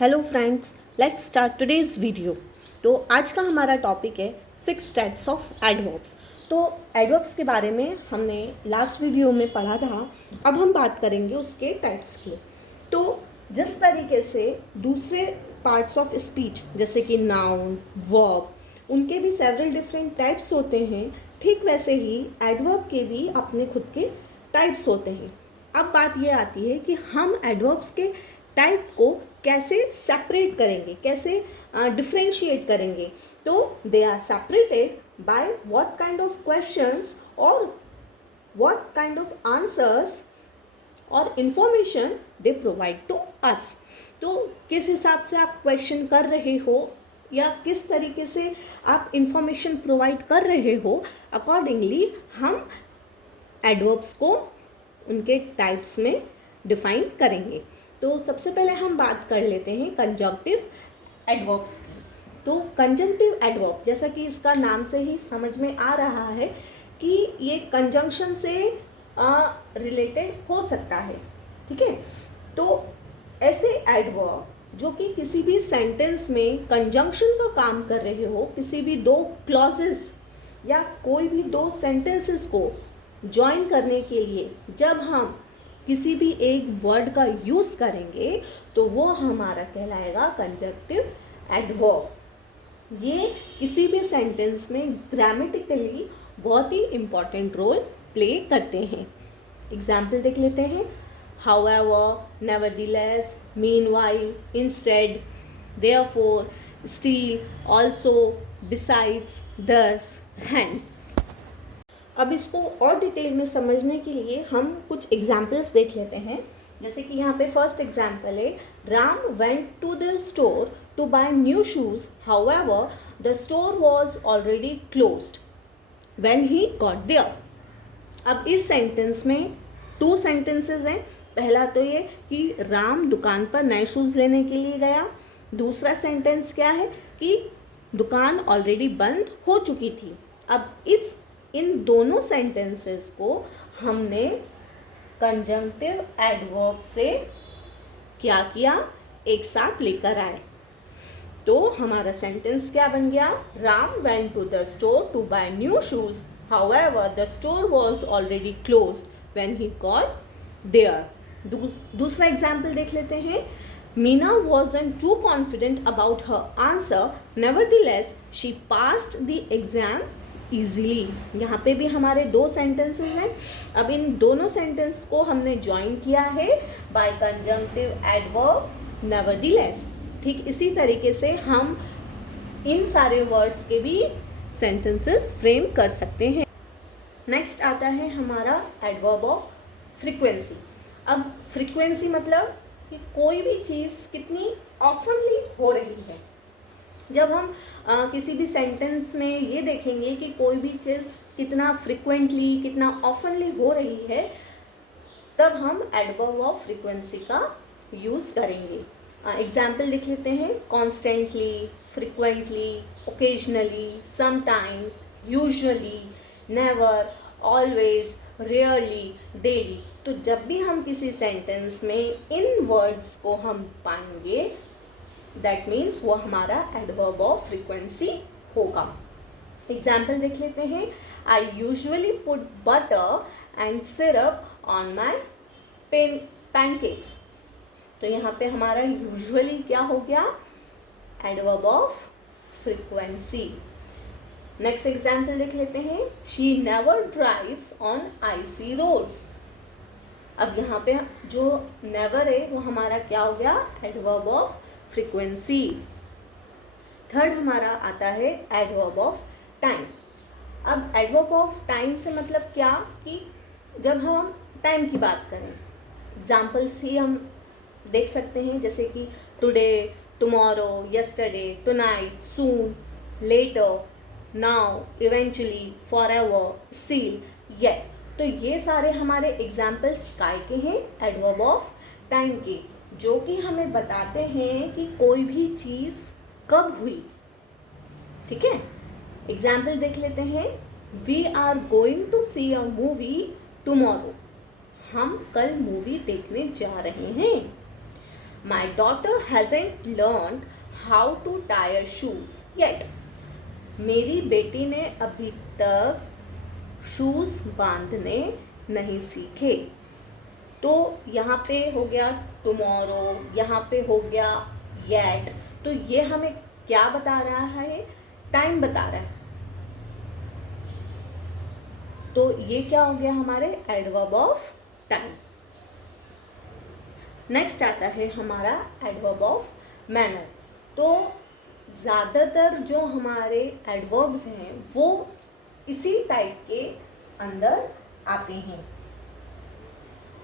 Hello friends, let's start today's video. तो आज का हमारा टॉपिक है 6 टाइप्स ऑफ एडवर्ब्स। तो एडवर्ब्स के बारे में हमने लास्ट वीडियो में पढ़ा था। अब हम बात करेंगे उसके टाइप्स की। तो जिस तरीके से दूसरे पार्ट्स ऑफ स्पीच जैसे कि नाउन, वर्ब, उनके भी सेवरल डिफरेंट टाइप्स होते हैं, ठीक वैसे ही एडवर्ब के भी अपने खुद के टाइप्स होते हैं। अब बात ये आती है कि हम एडवर्ब्स के टाइप को कैसे सेपरेट करेंगे, कैसे डिफ्रेंशिएट करेंगे। तो they are separated by what kind of questions और व्हाट काइंड ऑफ आंसर्स और information they provide to us. तो किस हिसाब से आप क्वेश्चन कर रहे हो या किस तरीके से आप इंफॉर्मेशन प्रोवाइड कर रहे हो, अकॉर्डिंगली हम एडवर्ब्स को उनके टाइप्स में डिफाइन करेंगे। तो सबसे पहले हम बात कर लेते हैं कंजंक्टिव एडवर्ब्स की। तो कंजंक्टिव एडवर्ब, जैसा कि इसका नाम से ही समझ में आ रहा है कि ये कंजंक्शन से रिलेटेड हो सकता है, ठीक है। तो ऐसे एडवर्ब जो कि किसी भी सेंटेंस में कंजंक्शन का काम कर रहे हो, किसी भी दो क्लॉजेस या कोई भी दो सेंटेंसेस को ज्वाइन करने के लिए जब हम किसी भी एक वर्ड का यूज़ करेंगे तो वो हमारा कहलाएगा कंजंक्टिव एडवर्ब। ये किसी भी सेंटेंस में ग्रामेटिकली बहुत ही इम्पॉर्टेंट रोल प्ले करते हैं। एग्जाम्पल देख लेते हैं। However, nevertheless, meanwhile, instead, therefore, still, also, besides, thus, hence. अब इसको और डिटेल में समझने के लिए हम कुछ एग्जाम्पल्स देख लेते हैं। जैसे कि यहाँ पे फर्स्ट एग्जाम्पल है, Ram went to the store to buy new shoes, however the store was already closed when he got there. अब इस सेंटेंस में 2 सेंटेंसेस हैं। पहला तो ये कि राम दुकान पर नए शूज़ लेने के लिए गया। दूसरा सेंटेंस क्या है कि दुकान ऑलरेडी बंद हो चुकी थी। अब इन दोनों सेंटेंसेस को हमने कंजंक्टिव एडवर्ब से क्या किया, एक साथ लेकर आए। तो हमारा सेंटेंस क्या बन गया, Ram went to the store to buy new shoes, however the store was already closed when he got there. दूसरा एग्जाम्पल देख लेते हैं। Meena wasn't too confident about her answer, nevertheless she passed the exam easily। यहाँ पे भी हमारे 2 sentences हैं। अब इन दोनों सेंटेंस को हमने ज्वाइन किया है बाय कंजंक्टिव एडवर्ब नेवरदीलेस। ठीक इसी तरीके से हम इन सारे वर्ड्स के भी सेंटेंसेस फ्रेम कर सकते हैं। नेक्स्ट आता है हमारा एडवर्ब ऑफ फ्रीक्वेंसी। अब फ्रीक्वेंसी मतलब कि कोई भी चीज़ कितनी ऑफनली हो रही है। जब हम किसी भी सेंटेंस में ये देखेंगे कि कोई भी चीज़ कितना फ्रिक्वेंटली, कितना ऑफनली हो रही है, तब हम एडवर्ब ऑफ फ्रीक्वेंसी का यूज़ करेंगे। एग्जाम्पल लिख लेते हैं। Constantly, frequently, occasionally, sometimes, usually, never, always, rarely, daily. तो जब भी हम किसी सेंटेंस में इन वर्ड्स को हम पाएंगे, दैट मीन्स वो हमारा एडवर्ब ऑफ फ्रीक्वेंसी होगा। एग्जाम्पल देख लेते हैं। I usually put butter and syrup on my pancakes. तो यहाँ पे हमारा यूजुअली क्या हो गया, adverb of frequency. Next example देख लेते हैं। She never drives on icy roads. अब यहाँ पे जो नेवर है वो हमारा क्या हो गया, एडवर्ब ऑफ फ्रीक्वेंसी। थर्ड हमारा आता है एडवर्ब ऑफ टाइम। अब एडवर्ब ऑफ टाइम से मतलब क्या कि जब हम टाइम की बात करें, एग्जाम्पल्स ही हम देख सकते हैं। जैसे कि today, tomorrow, yesterday, tonight, soon, later, now, eventually, forever, still, yet. तो ये सारे हमारे एग्जाम्पल्स काय के हैं, एडवर्ब ऑफ टाइम के, जो कि हमें बताते हैं कि कोई भी चीज़ कब हुई। ठीक है। एग्जाम्पल देख लेते हैं। We are going to see a movie tomorrow. हम कल मूवी देखने जा रहे हैं। My daughter hasn't learned how to tie her shoes yet. मेरी बेटी ने अभी तक शूज़ बांधने नहीं सीखे। तो यहाँ पे हो गया टुमारो, यहाँ पे हो गया येट। तो ये हमें क्या बता रहा है? टाइम बता रहा है। तो ये क्या हो गया हमारे एडवर्ब ऑफ टाइम। नेक्स्ट आता है हमारा एडवर्ब ऑफ मैनर। तो ज़्यादातर जो हमारे एडवर्ब्स हैं वो इसी टाइप के अंदर आते हैं।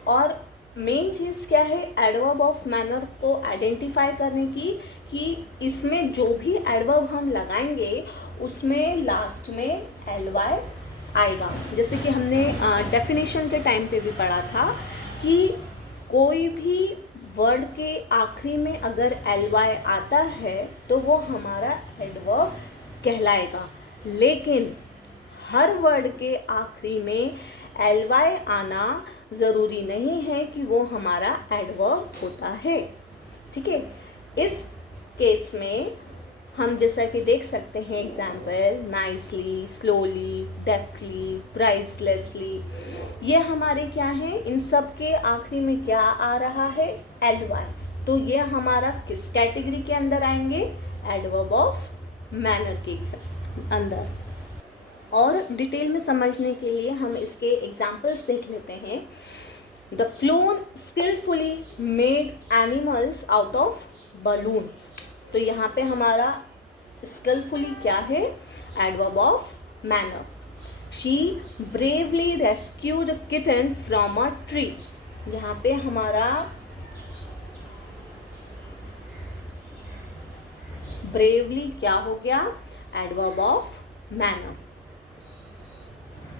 और मेन चीज़ क्या है एडवर्ब ऑफ मैनर को आइडेंटिफाई करने की, कि इसमें जो भी एडवर्ब हम लगाएंगे उसमें लास्ट में ly आएगा। जैसे कि हमने डेफिनेशन के टाइम पे भी पढ़ा था कि कोई भी वर्ड के आखिरी में अगर ly आता है तो वो हमारा एडवर्ब कहलाएगा। लेकिन हर वर्ड के आखिरी में ly आना ज़रूरी नहीं है कि वो हमारा एडवर्ब होता है। ठीक है, इस केस में हम जैसा कि देख सकते हैं एग्जाम्पल नाइसली, स्लोली, डेफ्टली, प्राइसलेसली, ये हमारे क्या हैं? इन सब के आखिरी में क्या आ रहा है? ly। तो ये हमारा किस कैटेगरी के अंदर आएंगे? एडवर्ब ऑफ मैनर के अंदर। और डिटेल में समझने के लिए हम इसके एग्जाम्पल्स देख लेते हैं। The clone skilfully made animals out of balloons. तो यहाँ पे हमारा स्किलफुली क्या है? Adverb of manner. She bravely rescued kitten from a tree. यहाँ पे हमारा ब्रेवली क्या हो गया? Adverb of manner.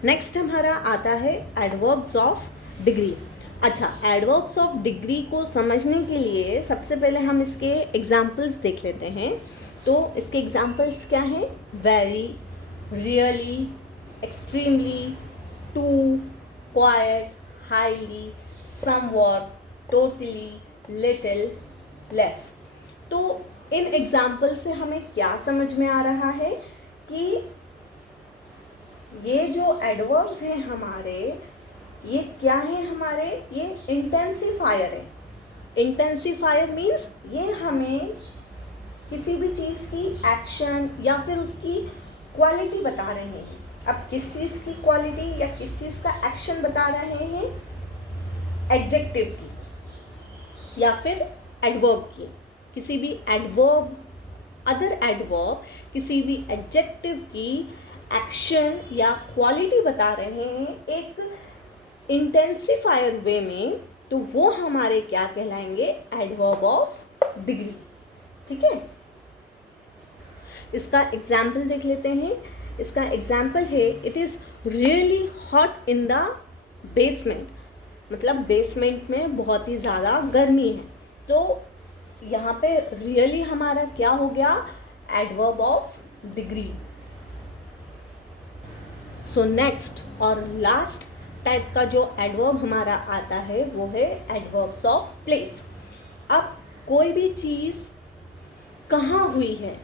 नेक्स्ट हमारा आता है एडवर्ब्स ऑफ डिग्री। अच्छा, एडवर्ब्स ऑफ डिग्री को समझने के लिए सबसे पहले हम इसके एग्जाम्पल्स देख लेते हैं। तो इसके एग्जाम्पल्स क्या हैं? Very, really, extremely, too, quite, highly, somewhat, totally, little, less. तो इन एग्जाम्पल से हमें क्या समझ में आ रहा है कि ये जो एडवर्ब्स हैं हमारे, ये क्या है हमारे? ये इंटेंसिफायर है। इंटेंसिफायर मीन्स ये हमें किसी भी चीज़ की एक्शन या फिर उसकी क्वालिटी बता रहे हैं। अब किस चीज़ की क्वालिटी या किस चीज़ का एक्शन बता रहे हैं? एडजेक्टिव की या फिर एडवर्ब की। किसी भी एडवर्ब, अदर एडवर्ब किसी भी एडजेक्टिव की एक्शन या क्वालिटी बता रहे हैं एक इंटेंसिफायर वे में, तो वो हमारे क्या कहलाएंगे? Adverb of degree. ठीक है, इसका एग्जाम्पल देख लेते हैं। इसका एग्जाम्पल है it is really hot in the basement. मतलब बेसमेंट में बहुत ही ज़्यादा गर्मी है। तो यहाँ पे रियली हमारा क्या हो गया? Adverb of degree. So next और लास्ट टाइप का जो एडवर्ब हमारा आता है वो है एडवर्ब्स ऑफ प्लेस। अब कोई भी चीज़ कहाँ हुई है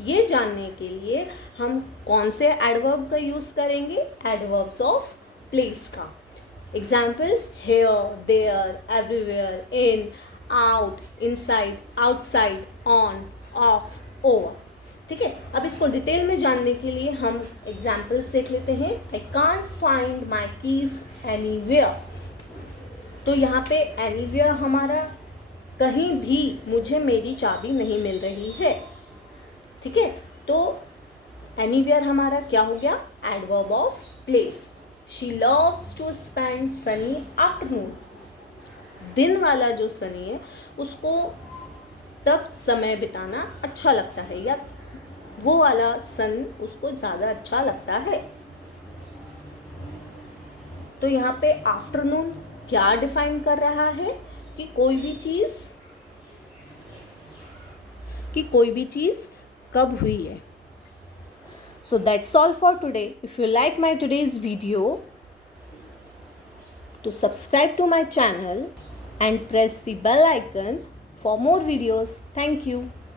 ये जानने के लिए हम कौन से एडवर्ब का यूज़ करेंगे? एडवर्ब्स ऑफ प्लेस का। Example here, there, everywhere, in, out, inside, outside, on, off, over. ठीक है, अब इसको डिटेल में जानने के लिए हम एग्जाम्पल्स देख लेते हैं। I can't find my keys anywhere. तो यहाँ पे एनीवेयर हमारा कहीं भी मुझे मेरी चाबी नहीं मिल रही है। ठीक है, तो एनीवेयर हमारा क्या हो गया? Adverb of place. She loves to spend sunny afternoon. दिन वाला जो सनी है उसको तब समय बिताना अच्छा लगता है, या वो वाला सन उसको ज़्यादा अच्छा लगता है। तो यहाँ पे आफ्टरनून क्या डिफाइन कर रहा है? कि कोई भी चीज़ कब हुई है। So that's all for today. If you like my today's video, तो subscribe to my channel and press the bell icon for more videos. Thank you.